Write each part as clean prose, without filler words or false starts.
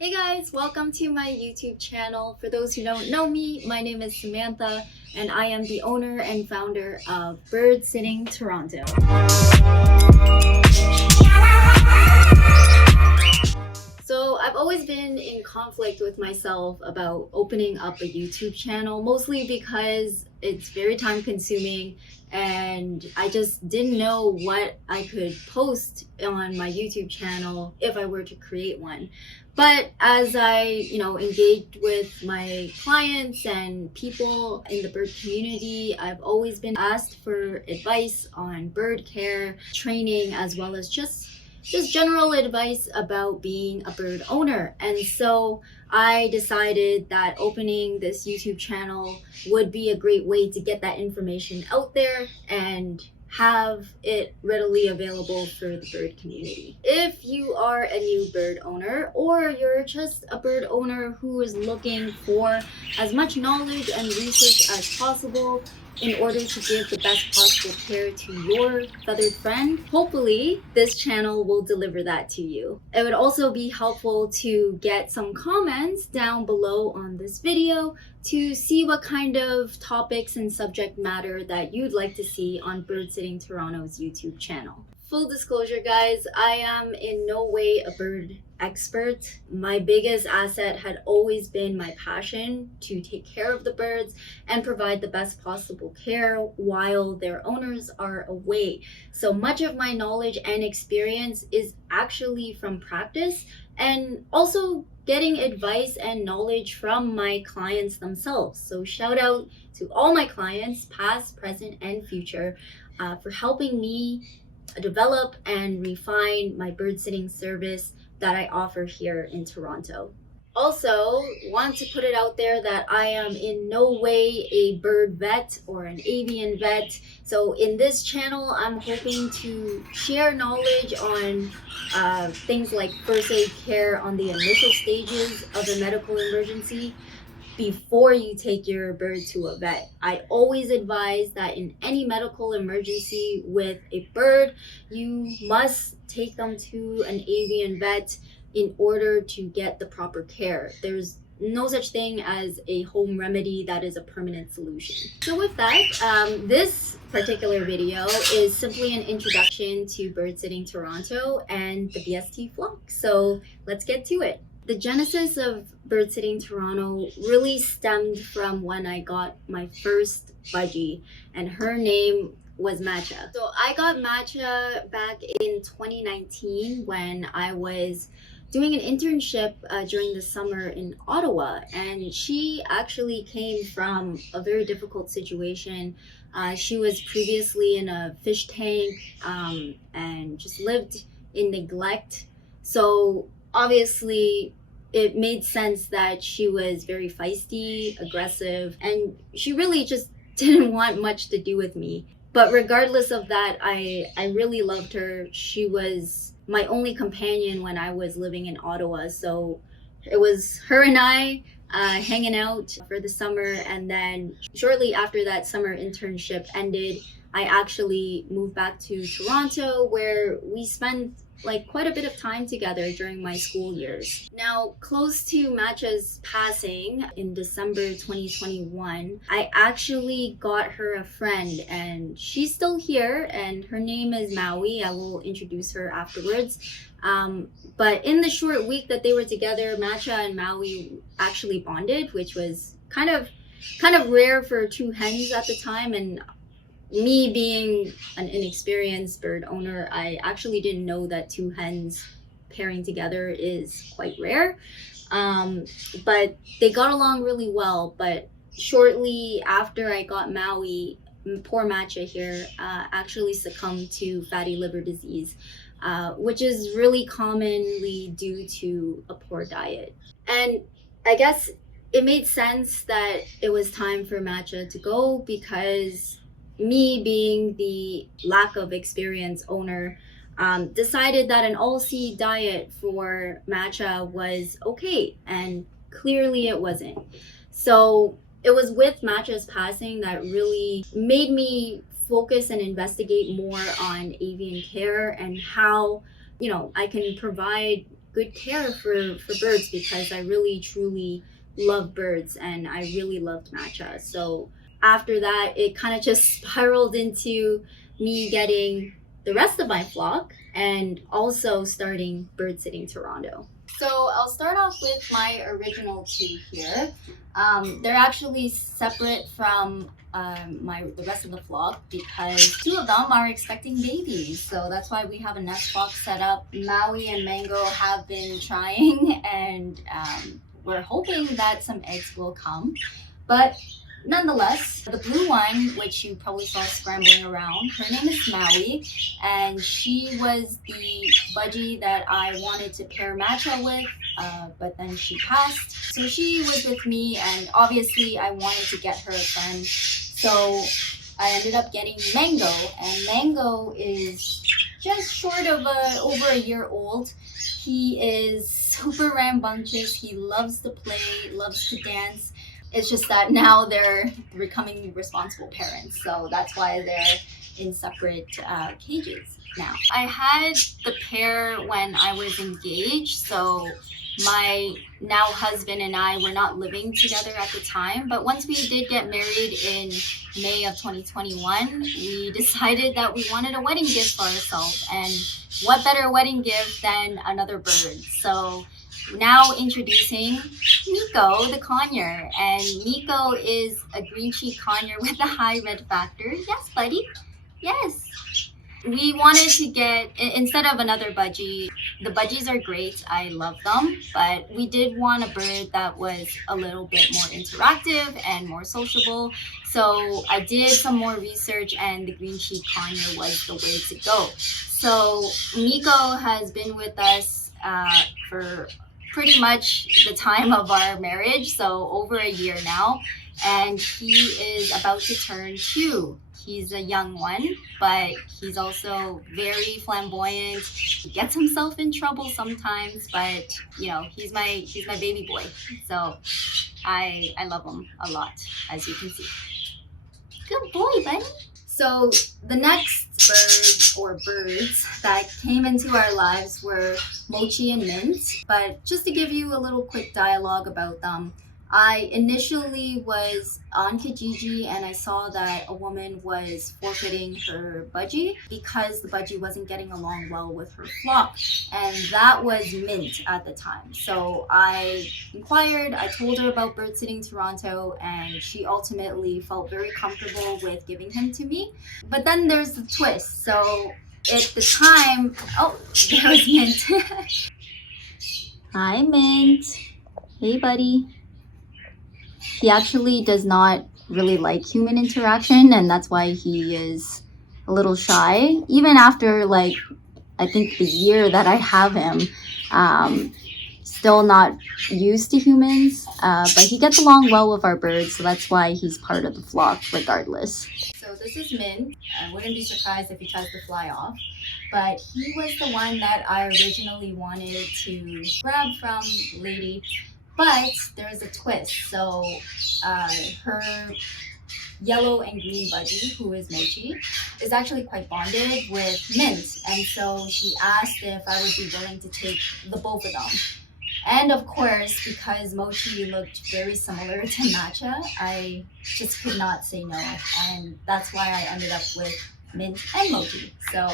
Hey guys, welcome to my YouTube channel. For those who don't know me, my name is Samantha and I am the owner and founder of Bird Sitting Toronto. So I've always been in conflict with myself about opening up a YouTube channel, mostly because it's very time consuming and I just didn't know what I could post on my YouTube channel if I were to create one. But as I, engaged with my clients and people in the bird community, I've always been asked for advice on bird care, training, as well as just general advice about being a bird owner. And so I decided that opening this YouTube channel would be a great way to get that information out there and have it readily available for the bird community. If you are a new bird owner or you're just a bird owner who is looking for as much knowledge and research as possible in order to give the best possible care to your feathered friend, hopefully this channel will deliver that to you. It would also be helpful to get some comments down below on this video to see what kind of topics and subject matter that you'd like to see on Bird Sitting Toronto's YouTube channel. Full disclosure, guys, I am in no way a bird expert. My biggest asset had always been my passion to take care of the birds and provide the best possible care while their owners are away. So much of my knowledge and experience is actually from practice and also getting advice and knowledge from my clients themselves. So shout out to all my clients, past, present, and future, for helping me develop and refine my bird sitting service that I offer here in Toronto. Also, want to put it out there that I am in no way a bird vet or an avian vet. So in this channel, I'm hoping to share knowledge on things like first aid care on the initial stages of a medical emergency before you take your bird to a vet. I always advise that in any medical emergency with a bird, you must take them to an avian vet in order to get the proper care. There's no such thing as a home remedy that is a permanent solution. So with that, this particular video is simply an introduction to Bird Sitting Toronto and the BST flock. So let's get to it. The genesis of Bird Sitting Toronto really stemmed from when I got my first budgie, and her name was Matcha. So I got Matcha back in 2019 when I was doing an internship during the summer in Ottawa, and she actually came from a very difficult situation. She was previously in a fish tank and just lived in neglect. So obviously it made sense that she was very feisty, aggressive, and she really just didn't want much to do with me. But regardless of that, I really loved her. She was my only companion when I was living in Ottawa. So it was her and I hanging out for the summer. And then shortly after that summer internship ended, I actually moved back to Toronto, where we spent quite a bit of time together during my school years. Now, close to Matcha's passing in December 2021, I actually got her a friend, and she's still here, and her name is Maui. I will introduce her afterwards. But in the short week that they were together, Matcha and Maui actually bonded, which was kind of rare for two hens at the time. And me being an inexperienced bird owner, I actually didn't know that two hens pairing together is quite rare. But they got along really well. But shortly after I got Maui, poor Matcha here actually succumbed to fatty liver disease, which is really commonly due to a poor diet. And I guess it made sense that it was time for Matcha to go, because me being the lack of experience owner, decided that an all-seed diet for Matcha was okay, and clearly it wasn't. So it was with Matcha's passing that really made me focus and investigate more on avian care and how I can provide good care for birds because I really truly love birds and I really loved matcha. So after that, it kind of just spiraled into me getting the rest of my flock and also starting Bird Sitting Toronto. So I'll start off with my original two here. They're actually separate from the rest of the flock because two of them are expecting babies. So that's why we have a nest box set up. Maui and Mango have been trying and we're hoping that some eggs will come. But nonetheless, the blue one, which you probably saw scrambling around, her name is Maui, and she was the budgie that I wanted to pair matcha with, but then she passed. So she was with me, and obviously I wanted to get her a friend. So I ended up getting Mango, and Mango is just short of over a year old. He is super rambunctious. He loves to play, loves to dance. It's just that now they're becoming responsible parents, so that's why they're in separate cages now. I had the pair when I was engaged, so my now husband and I were not living together at the time, but once we did get married in May of 2021, we decided that we wanted a wedding gift for ourselves, and what better wedding gift than another bird. So now introducing Miko, the conure, and Miko is a green cheek conure with a high red factor. Yes, buddy. Yes. We wanted to get, instead of another budgie, the budgies are great. I love them, but we did want a bird that was a little bit more interactive and more sociable. So I did some more research and the green cheek conure was the way to go. So Miko has been with us for pretty much the time of our marriage, so over a year now, and he is about to turn 2. He's a young one, but he's also very flamboyant. He gets himself in trouble sometimes, but you know, he's my baby boy. So I love him a lot, as you can see. Good boy, buddy. So the next bird or birds that came into our lives were Mochi and Mint. But just to give you a little quick dialogue about them, I initially was on Kijiji and I saw that a woman was forfeiting her budgie because the budgie wasn't getting along well with her flock, and that was Mint at the time. So I inquired, I told her about Bird Sitting Toronto, and she ultimately felt very comfortable with giving him to me. But then there's the twist. So at the time, oh, there was Mint. Hi, Mint. Hey, buddy. He actually does not really like human interaction, and that's why he is a little shy. Even after, like, I think the year that I have him, still not used to humans, but he gets along well with our birds, so that's why he's part of the flock regardless. So this is Min. I wouldn't be surprised if he tries to fly off, but he was the one that I originally wanted to grab from Lady. But there's a twist. So her yellow and green budgie, who is Mochi, is actually quite bonded with Mint. And so she asked if I would be willing to take the both of them. And of course, because Mochi looked very similar to Matcha, I just could not say no. And that's why I ended up with Mint and Mochi. So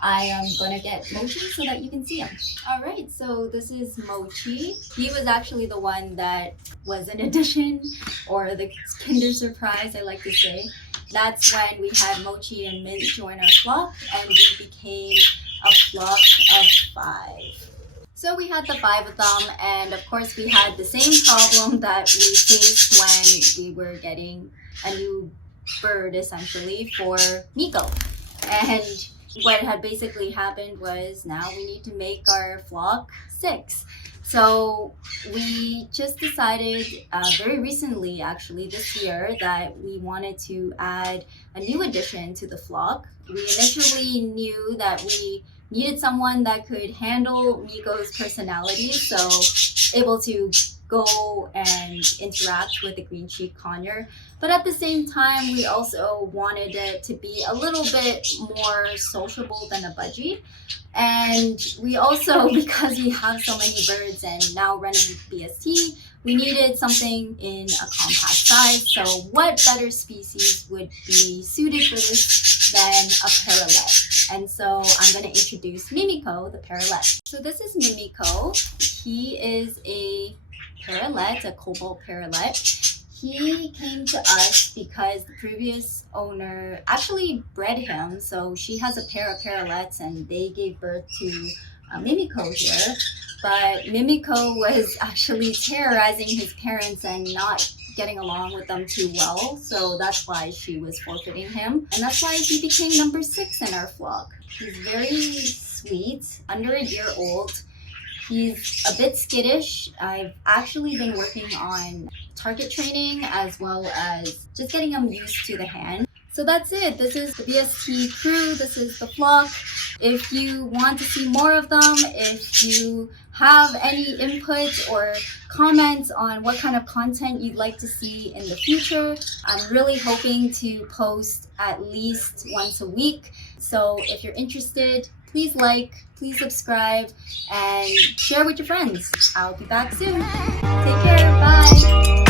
I am gonna get Mochi so that you can see him. All right, so this is Mochi. He was actually the one that was an addition, or the Kinder Surprise, I like to say. That's when we had Mochi and Mint join our flock, and we became a flock of 5. So we had the 5 of them, and of course we had the same problem that we faced when we were getting a new bird, essentially, for Miko. And what had basically happened was now we need to make our flock 6. So we just decided very recently, actually this year, that we wanted to add a new addition to the flock. We initially knew that we needed someone that could handle Miko's personality, so able to go and interact with the green sheep conure. But at the same time, we also wanted it to be a little bit more sociable than a budgie. And we also, because we have so many birds and now running BST, we needed something in a compact size. So what better species would be suited for this than a parrotlet? And so I'm going to introduce Mimiko, the parrotlet. So this is Mimiko. He is a parrotlet, a cobalt parrotlet. He came to us because the previous owner actually bred him. So she has a pair of parrotlets and they gave birth to Mimiko here. But Mimiko was actually terrorizing his parents and not getting along with them too well. So that's why she was forfeiting him. And that's why he became number 6 in our flock. He's very sweet, under a year old. He's a bit skittish. I've actually been working on target training as well as just getting him used to the hand. So that's it. This is the BST crew. This is the flock. If you want to see more of them, if you have any input or comments on what kind of content you'd like to see in the future, I'm really hoping to post at least once a week. So if you're interested, please like, please subscribe, and share with your friends. I'll be back soon. Take care. Bye.